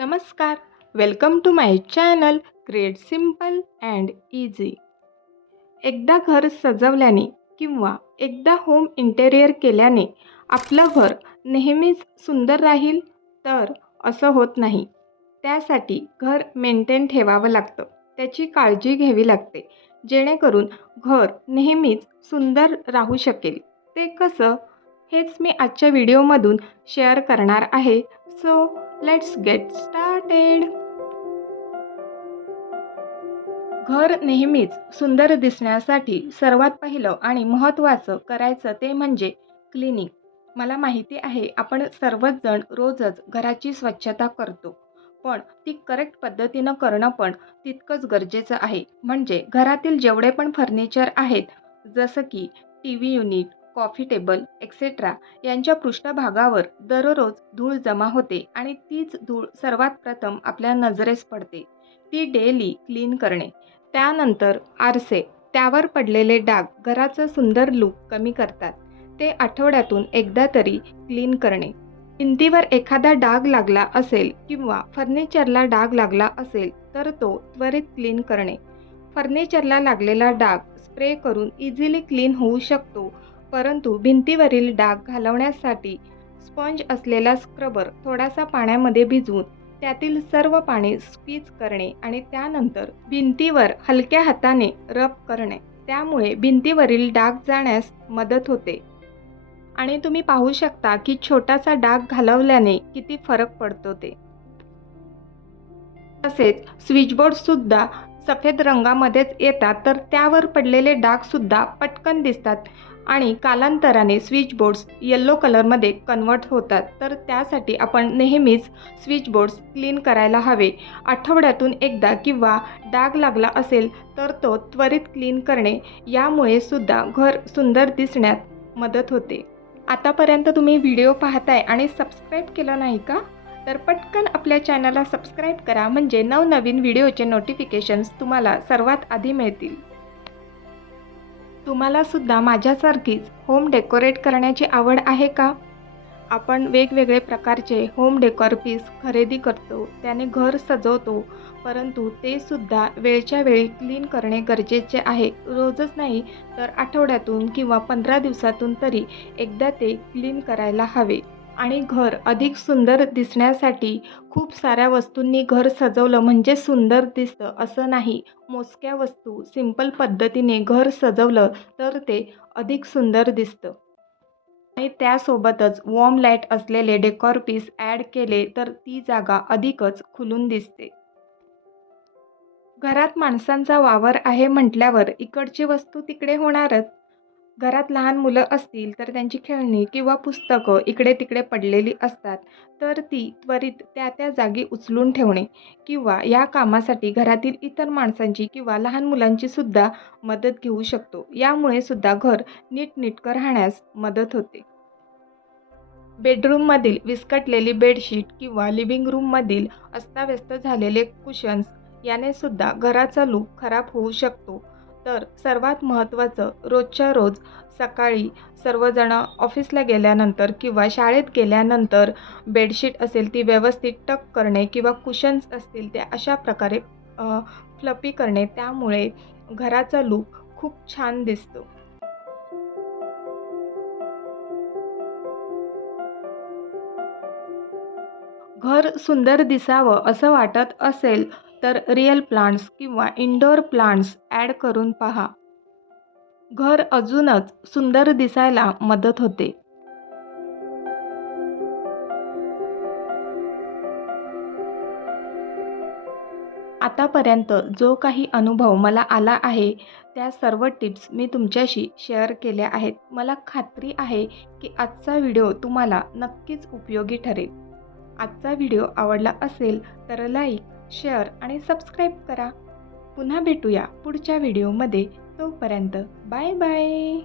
नमस्कार, welcome to my channel create simple and easy. एकदा घर सजवल्याने किंवा एकदा होम इंटेरियर केल्याने आपलं घर नेहमीच सुंदर राहील तर असं होत नाही. त्यासाठी घर मेंटेन ठेवावं लागतं, त्याची काळजी घ्यावी लागते, जेणेकरून घर नेहमीच सुंदर राहू शकेल. ते कसं हेच मी आजच्या व्हिडिओमधून शेअर करणार आहे. So let's get started. घर नेहमीच सुंदर दिसण्यासाठी सर्वात पहिलं आणि महत्त्वाचं करायचं ते म्हणजे क्लिनिंग. मला माहिती आहे आपण सर्वच जण रोजच घराची स्वच्छता करतो, पण ती करेक्ट पद्धतीनं करणं पण तितकंच गरजेचं आहे. म्हणजे घरातील जेवढे पण फर्निचर आहेत, जसं की TV unit, coffee table etcetera, यांच्या पृष्ठभागावर दररोज धूळ जमा होते आणि तीच धूळ सर्वात प्रथम आपल्या नजरेस पडते. ती डेली क्लीन करणे. त्यानंतर आरसे, त्यावर पडलेले डाग घराचं सुंदर लूक कमी करतात. ते आठवड्यातून एकदा तरी क्लीन करणे. भिंतीवर एखादा डाग लागला असेल किंवा फर्निचरला डाग लागला असेल तर तो त्वरित क्लीन करणे. फर्निचरला लागलेला डाग स्प्रे करून इझिली क्लीन होऊ शकतो, परंतु भिंतीवरील डाग घालवण्यासाठी स्पंज असलेला स्क्रबर थोडासा पाण्यामध्ये भिजवून त्यातील सर्व पाणी स्क्वीज करणे आणि त्यानंतर भिंतीवर हलक्या हाताने रब करणे. त्यामुळे भिंतीवरील डाग जाण्यास मदत होते आणि तुम्ही पाहू शकता की छोटासा डाग घालवल्याने किती फरक पडतो ते. तसेच स्विचबोर्ड सुद्धा सफेद रंगामध्येच येतात, तर त्यावर पडलेले डाग सुद्धा पटकन दिसतात आणि कालांतराने स्विचबोर्ड्स येलो कलरमध्ये कन्वर्ट होतात. तर त्यासाठी आपण नेहमीच स्विचबोर्ड्स क्लीन करायला हवे. आठवड्यातून एकदा किंवा डाग लागला असेल तर तो त्वरित क्लीन करणे. यामुळे सुद्धा घर सुंदर दिसण्यात मदत होते. आतापर्यंत तुम्ही व्हिडिओ पाहताय आणि सबस्क्राईब केलं नाही का? तर पटकन आपल्या चॅनलला सबस्क्राईब करा, म्हणजे नवनवीन व्हिडिओचे नोटिफिकेशन्स तुम्हाला सर्वात आधी मिळतील. तुम्हाला सुद्धा माझ्यासारखीच होम डेकोरेट करण्याची आवड आहे का? आपण वेगवेगळे प्रकारचे होम डेकोर पीस खरेदी करतो, त्याने घर सजवतो, परंतु ते सुद्धा वेळच्या वेळी क्लीन करणे गरजेचे आहे. रोजच नाही तर आठवड्यातून किंवा 15 दिवसातून तरी एकदा ते क्लीन करायला हवे. आणि घर अधिक सुंदर दिसण्यासाठी खूप साऱ्या वस्तूंनी घर सजवलं म्हणजे सुंदर दिसतं असं नाही. मोजक्या वस्तू सिंपल पद्धतीने घर सजवलं तर ते अधिक सुंदर दिसतं. आणि त्यासोबतच वॉर्म लाईट असलेले डेकोर पीस ॲड केले तर ती जागा अधिकच खुलून दिसते. घरात माणसांचा वावर आहे म्हटल्यावर इकडची वस्तू तिकडे होणारच. घरात लहान मुलं असतील तर त्यांची खेळणी किंवा पुस्तकं इकडे तिकडे पडलेली असतात, तर ती त्वरित त्या त्या जागी उचलून ठेवणे किंवा या कामासाठी घरातील इतर माणसांची किंवा लहान मुलांची सुद्धा मदत घेऊ शकतो. यामुळे सुद्धा घर नीटनेटकं राहण्यास मदत होते. बेडरूममधील विस्कटलेली बेडशीट किंवा लिव्हिंग रूममधील अस्ताव्यस्त झालेले कुशन्स याने सुद्धा घराचा लूक खराब होऊ शकतो. तर सर्वात महत्त्वाचं, रोजच्या रोज सकाळी सर्वजण ऑफिसला गेल्यानंतर किंवा शाळेत गेल्यानंतर बेडशीट असेल ती व्यवस्थित टक करणे किंवा कुशन्स असतील त्या अशा प्रकारे फ्लफी करणे. त्यामुळे घराचा लूक खूप छान दिसतो. घर सुंदर दिसावं असं वाटत असेल तर रिअल प्लांट्स किंवा इंडोर प्लांट्स ॲड करून पहा. घर अजूनच सुंदर दिसायला मदत होते. आतापर्यंत जो काही अनुभव मला आला आहे त्या सर्व टिप्स मी तुमच्याशी शेअर केल्या आहेत. मला खात्री आहे की आजचा व्हिडिओ तुम्हाला नक्कीच उपयोगी ठरेल. आजचा व्हिडिओ आवडला असेल तर लाईक, शेअर आणि सबस्क्राईब करा. पुन्हा भेटूया पुढच्या व्हिडिओमध्ये. तोपर्यंत बाय बाय.